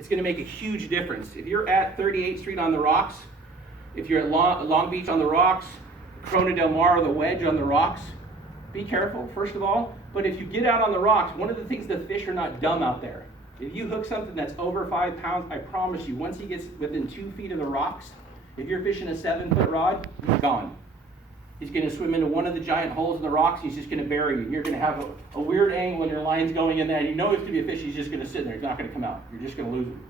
it's going to make a huge difference. If you're at 38th Street on the rocks, if you're at Long Beach on the rocks, Corona Del Mar, the Wedge on the rocks, be careful, first of all. But if you get out on the rocks, one of the things, the fish are not dumb out there. If you hook something that's over 5 pounds, I promise you, once he gets within 2 feet of the rocks, if you're fishing a 7-foot rod, he's gone. He's going to swim into one of the giant holes in the rocks. He's just going to bury you. You're going to have a weird angle when your line's going in there. You know it's going to be a fish. He's just going to sit there. He's not going to come out. You're just going to lose him.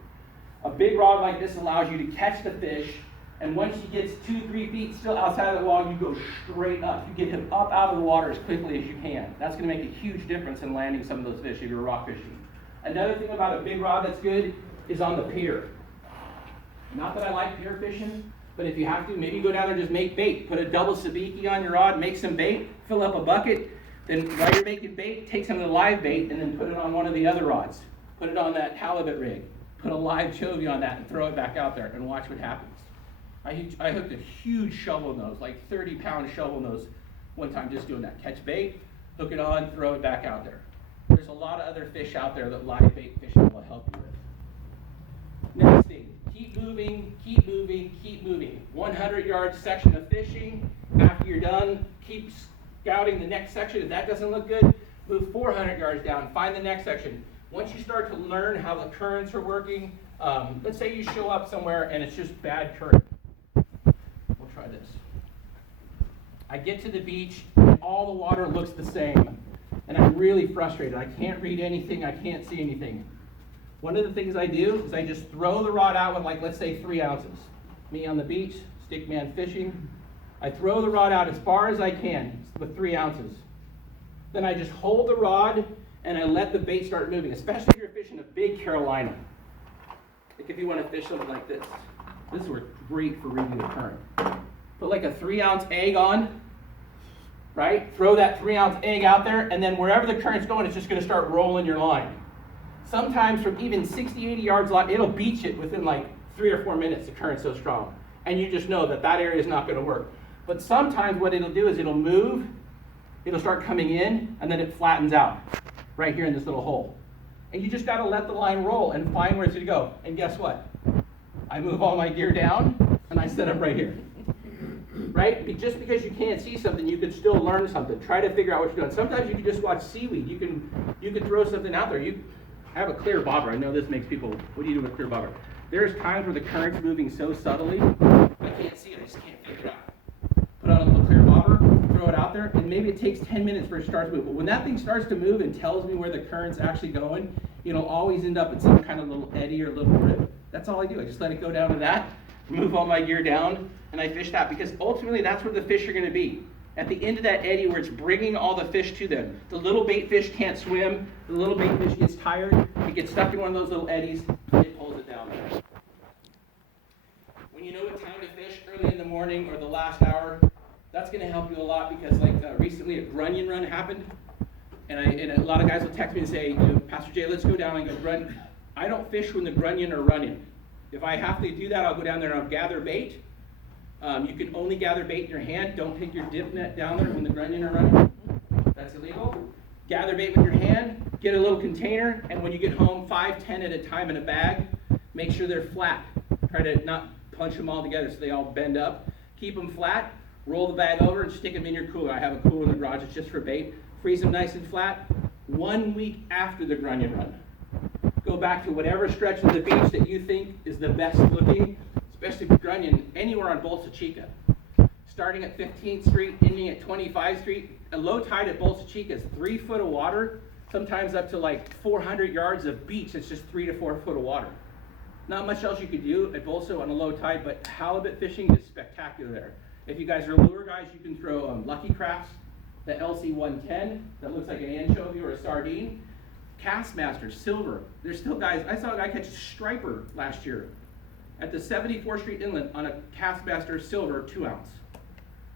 A big rod like this allows you to catch the fish, and once he gets 2-3 feet still outside of the wall, you go straight up. You get him up out of the water as quickly as you can. That's going to make a huge difference in landing some of those fish if you're rock fishing. Another thing about a big rod that's good is on the pier. Not that I like pier fishing, but if you have to, maybe go down there and just make bait. Put a double sabiki on your rod, make some bait, fill up a bucket. Then while you're making bait, take some of the live bait and then put it on one of the other rods. Put it on that halibut rig. Put a live chovy on that and throw it back out there and watch what happens. I hooked a huge shovel nose, like 30-pound shovel nose one time just doing that. Catch bait, hook it on, throw it back out there. There's a lot of other fish out there that live bait fishing will help you with. Next thing. Keep moving, keep moving, keep moving. 100-yard section of fishing. After you're done, keep scouting the next section. If that doesn't look good, move 400 yards down. Find the next section. Once you start to learn how the currents are working, let's say you show up somewhere and it's just bad current. We'll try this. I get to the beach, and all the water looks the same, and I'm really frustrated. I can't read anything. I can't see anything. One of the things I do is I just throw the rod out with, like, let's say 3 ounces. Me on the beach, stick man fishing. I throw the rod out as far as I can with 3 ounces. Then I just hold the rod and I let the bait start moving, especially if you're fishing a big Carolina. Like if you want to fish something like this. This is great for reading the current. Put like a 3-ounce egg on, right? Throw that 3-ounce egg out there, and then wherever the current's going, it's just going to start rolling your line. Sometimes from even 60, 80 yards long, it'll beach it within like 3 or 4 minutes, the current's so strong. And you just know that that area is not going to work. But sometimes what it'll do is it'll move, it'll start coming in, and then it flattens out right here in this little hole. And you just got to let the line roll and find where it's going to go. And guess what? I move all my gear down, and I set up right here. Right? Just because you can't see something, you can still learn something. Try to figure out what you're doing. Sometimes you can just watch seaweed. You can throw something out there. I have a clear bobber. I know this makes people, what do you do with a clear bobber? There's times where the current's moving so subtly, I can't see it, I just can't figure it out. Put on a little clear bobber, throw it out there, and maybe it takes 10 minutes for it to start to move. But when that thing starts to move and tells me where the current's actually going, it'll always end up in some kind of little eddy or little rip. That's all I do. I just let it go down to that, move all my gear down, and I fish that. Because ultimately, that's where the fish are going to be. At the end of that eddy where it's bringing all the fish to them. The little bait fish can't swim. The little bait fish gets tired. It gets stuck in one of those little eddies, and it pulls it down there. When you know what time to fish early in the morning or the last hour, that's going to help you a lot because recently a grunion run happened. And a lot of guys will text me and say, Pastor Jay, let's go down and go run. I don't fish when the grunion are running. If I have to do that, I'll go down there and I'll gather bait. You can only gather bait in your hand. Don't take your dip net down there when the grunion are running. That's illegal. Gather bait with your hand. Get a little container. And when you get home, 5, 10 at a time in a bag. Make sure they're flat. Try to not punch them all together so they all bend up. Keep them flat. Roll the bag over and stick them in your cooler. I have a cooler in the garage. It's just for bait. Freeze them nice and flat. 1 week after the grunion run. Go back to whatever stretch of the beach that you think is the best looking, especially for grunion, anywhere on Bolsa Chica. Starting at 15th Street, ending at 25th Street. A low tide at Bolsa Chica is 3 foot of water, sometimes up to like 400 yards of beach. It's just 3 to 4 foot of water. Not much else you could do at Bolsa on a low tide, but halibut fishing is spectacular there. If you guys are lure guys, you can throw Lucky Crafts, the LC-110 that looks like an anchovy or a sardine. Castmaster, silver. There's still guys. I saw a guy catch a striper last year at the 74th Street Inlet on a Castmaster silver 2-ounce.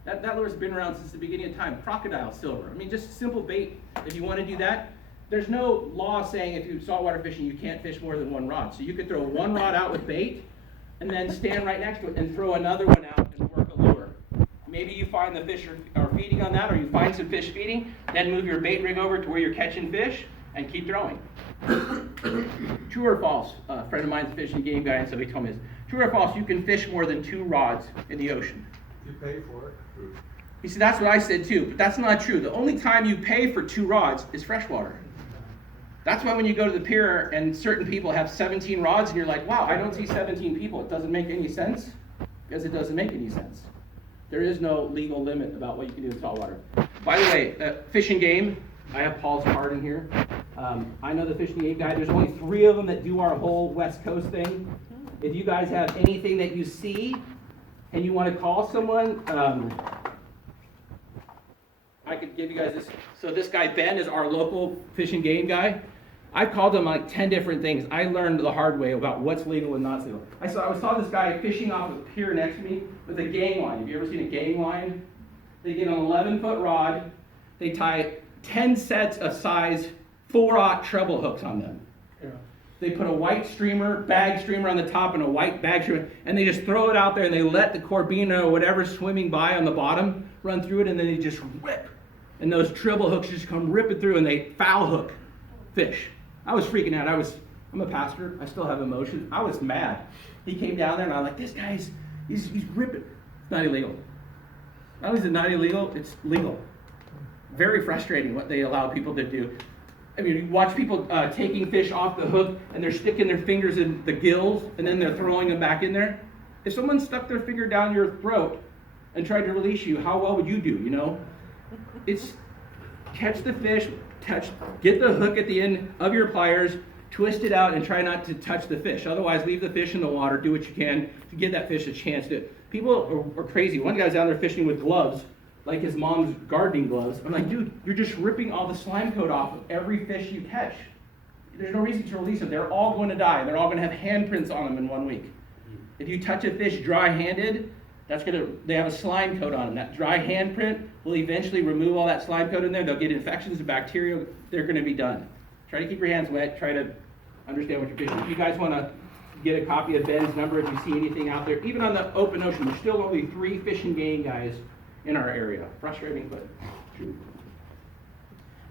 That lure's been around since the beginning of time. Crocodile silver. I mean, just simple bait. If you want to do that, there's no law saying if you saltwater fishing you can't fish more than 1 rod. So you could throw 1 rod out with bait and then stand right next to it and throw another one out and work a lure. Maybe you find the fish are feeding on that, or you find some fish feeding, then move your bait rig over to where you're catching fish and keep throwing. True or false? A friend of mine's a fishing game guy, and so he told me this. True or false? You can fish more than 2 rods in the ocean. You pay for it. He said, that's what I said too, but that's not true. The only time you pay for 2 rods is freshwater. That's why when you go to the pier and certain people have 17 rods and you're like, wow, I don't see 17 people. It doesn't make any sense, because it doesn't make any sense. There is no legal limit about what you can do in saltwater. By the way, fishing game, I have Paul's card in here. I know the fishing game guy. There's only 3 of them that do our whole West Coast thing. If you guys have anything that you see and you want to call someone, I could give you guys this. So this guy, Ben, is our local fishing game guy. I've called him like 10 different things. I learned the hard way about what's legal and not legal. I saw this guy fishing off a pier next to me with a gang line. Have you ever seen a gang line? They get an 11-foot rod. They tie 10 sets of size 4/0 treble hooks on them. Yeah. They put a white bag streamer on the top and a white bag streamer, and they just throw it out there and they let the corbina or whatever's swimming by on the bottom run through it, and then they just rip. And those treble hooks just come ripping through and they foul hook fish. I was freaking out. I'm a pastor. I still have emotion. I was mad. He came down there and I'm like, this guy's, he's ripping. It's not illegal. Not only is it not illegal, it's legal. Very frustrating what they allow people to do. I mean, you watch people taking fish off the hook and they're sticking their fingers in the gills and then they're throwing them back in there. If someone stuck their finger down your throat and tried to release you, how well would you do, you know? It's catch the fish, get the hook at the end of your pliers, twist it out, and try not to touch the fish. Otherwise, leave the fish in the water, do what you can to give that fish a chance to. People are crazy. One guy's down there fishing with gloves, like his mom's gardening gloves. I'm like, dude, you're just ripping all the slime coat off of every fish you catch. There's no reason to release them. They're all going to die. They're all going to have handprints on them in 1 week. If you touch a fish dry-handed, they have a slime coat on them. That dry handprint will eventually remove all that slime coat in there. They'll get infections and bacteria. They're going to be done. Try to keep your hands wet. Try to understand what you're fishing. If you guys want to get a copy of Ben's number, if you see anything out there, even on the open ocean, there's still only 3 fishing game guys in our area. Frustrating, but true.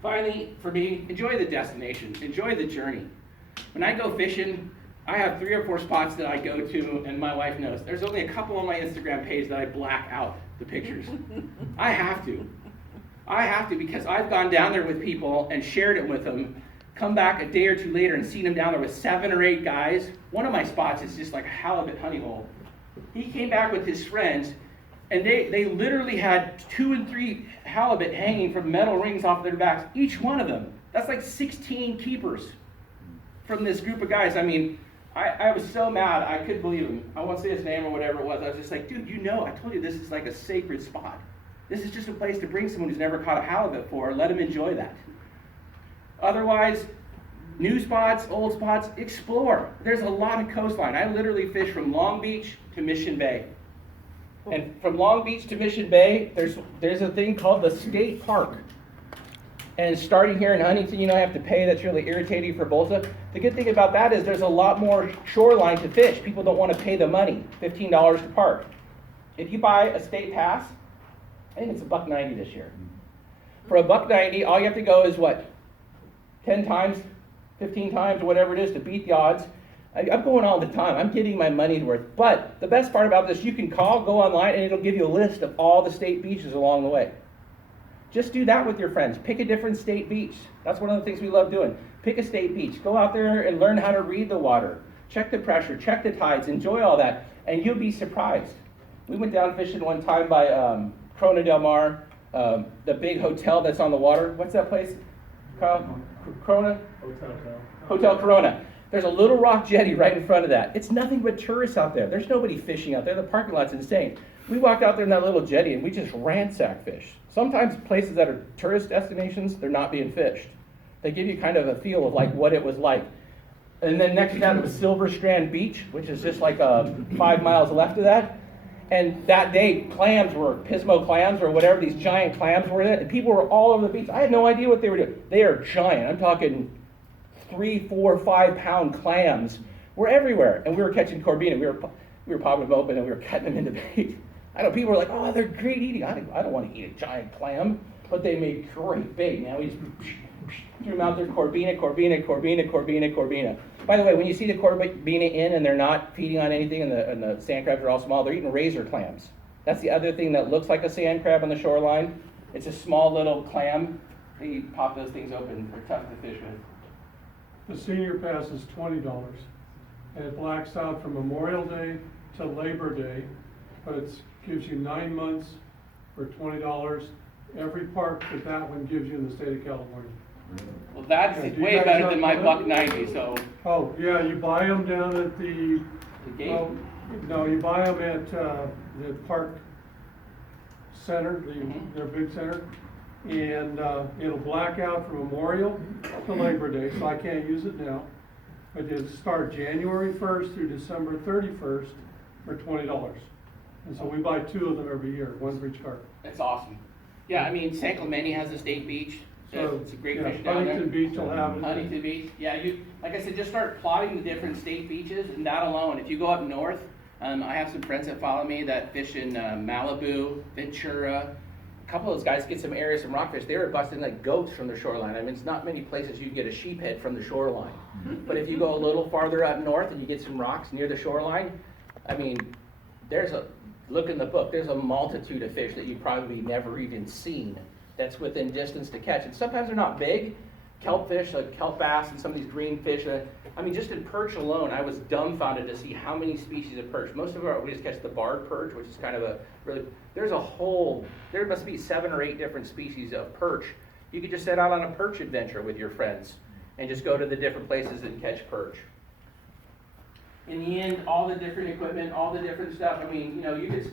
Finally, for me, enjoy the destination. Enjoy the journey. When I go fishing, I have 3 or 4 spots that I go to, and my wife knows. There's only a couple on my Instagram page that I black out the pictures. I have to because I've gone down there with people and shared it with them, come back a day or 2 later and seen them down there with 7 or 8 guys. One of my spots is just like a halibut honey hole. He came back with his friends, and they literally had 2 and 3 halibut hanging from metal rings off their backs, each one of them. That's like 16 keepers from this group of guys. I mean, I was so mad, I couldn't believe him. I won't say his name or whatever it was. I was just like, dude, I told you this is like a sacred spot. This is just a place to bring someone who's never caught a halibut before, let him enjoy that. Otherwise, new spots, old spots, explore. There's a lot of coastline. I literally fish from Long Beach to Mission Bay. And from Long Beach to Mission Bay, there's a thing called the state park. And starting here in Huntington, you have to pay. That's really irritating for Bolsa. The good thing about that is there's a lot more shoreline to fish. People don't want to pay the money, $15 to park. If you buy a state pass, I think it's $1.90 this year. For $1.90, all you have to go is what? 10 times, 15 times, whatever it is to beat the odds. I'm going all the time. I'm getting my money's worth. But the best part about this, you can go online, and it'll give you a list of all the state beaches along the way. Just do that with your friends. Pick a different state beach. That's one of the things we love doing. Pick a state beach. Go out there and learn how to read the water. Check the pressure, check the tides, enjoy all that, and you'll be surprised. We went down fishing one time by Corona del Mar, the big hotel that's on the water. What's that place, Kyle? Corona? Hotel Corona. There's a little rock jetty right in front of that. It's nothing but tourists out there. There's nobody fishing out there. The parking lot's insane. We walked out there in that little jetty and we just ransacked fish. Sometimes places that are tourist destinations, they're not being fished. They give you kind of a feel of like what it was like. And then next to that was Silver Strand Beach, which is just like 5 miles left of that. And that day, Pismo clams or whatever, these giant clams were in it, and people were all over the beach. I had no idea what they were doing. They are giant. I'm talking 3, 4, 5 pound clams were everywhere. And we were catching corbina. We were popping them open and we were cutting them into bait. I know people were like, oh, they're great eating. I don't want to eat a giant clam, but they made great bait, man. We just threw them out there, Corbina, Corbina, Corbina, Corbina, Corbina. By the way, when you see the Corbina in and they're not feeding on anything and the sand crabs are all small, they're eating razor clams. That's the other thing that looks like a sand crab on the shoreline. It's a small little clam. They pop those things open. They're tough to fish with. The senior pass is $20, and it blacks out from Memorial Day to Labor Day, but it gives you 9 months for $20. Every park that one gives you in the state of California. Well, that's Yeah, do you way guys better have than my that? $1.90. So Oh, yeah, you buy them down at the, the gate. well, no, you buy them at the park center, their big center, and it'll black out from Memorial to Labor Day, so I can't use it now. But it'll start January 1st through December 31st for $20. And so we buy 2 of them every year, one for each cart. That's awesome. Yeah, I mean, San Clemente has a state beach. So, It's a great yeah, fish down there. Huntington Beach will have it. Huntington Beach, yeah, like I said, just start plotting the different state beaches, and that alone, if you go up north, I have some friends that follow me that fish in Malibu, Ventura. A couple of those guys get some areas, some rockfish, they were busting like goats from the shoreline. I mean, it's not many places you can get a sheephead from the shoreline. But if you go a little farther up north and you get some rocks near the shoreline, I mean, look in the book, there's a multitude of fish that you've probably never even seen that's within distance to catch. And sometimes they're not big. Kelp fish, like kelp bass and some of these green fish. I mean, just in perch alone, I was dumbfounded to see how many species of perch. Most of our, we just catch the barred perch, which is kind of a really, there must be 7 or 8 different species of perch. You could just set out on a perch adventure with your friends and just go to the different places and catch perch. In the end, all the different equipment, all the different stuff, I mean, you could spend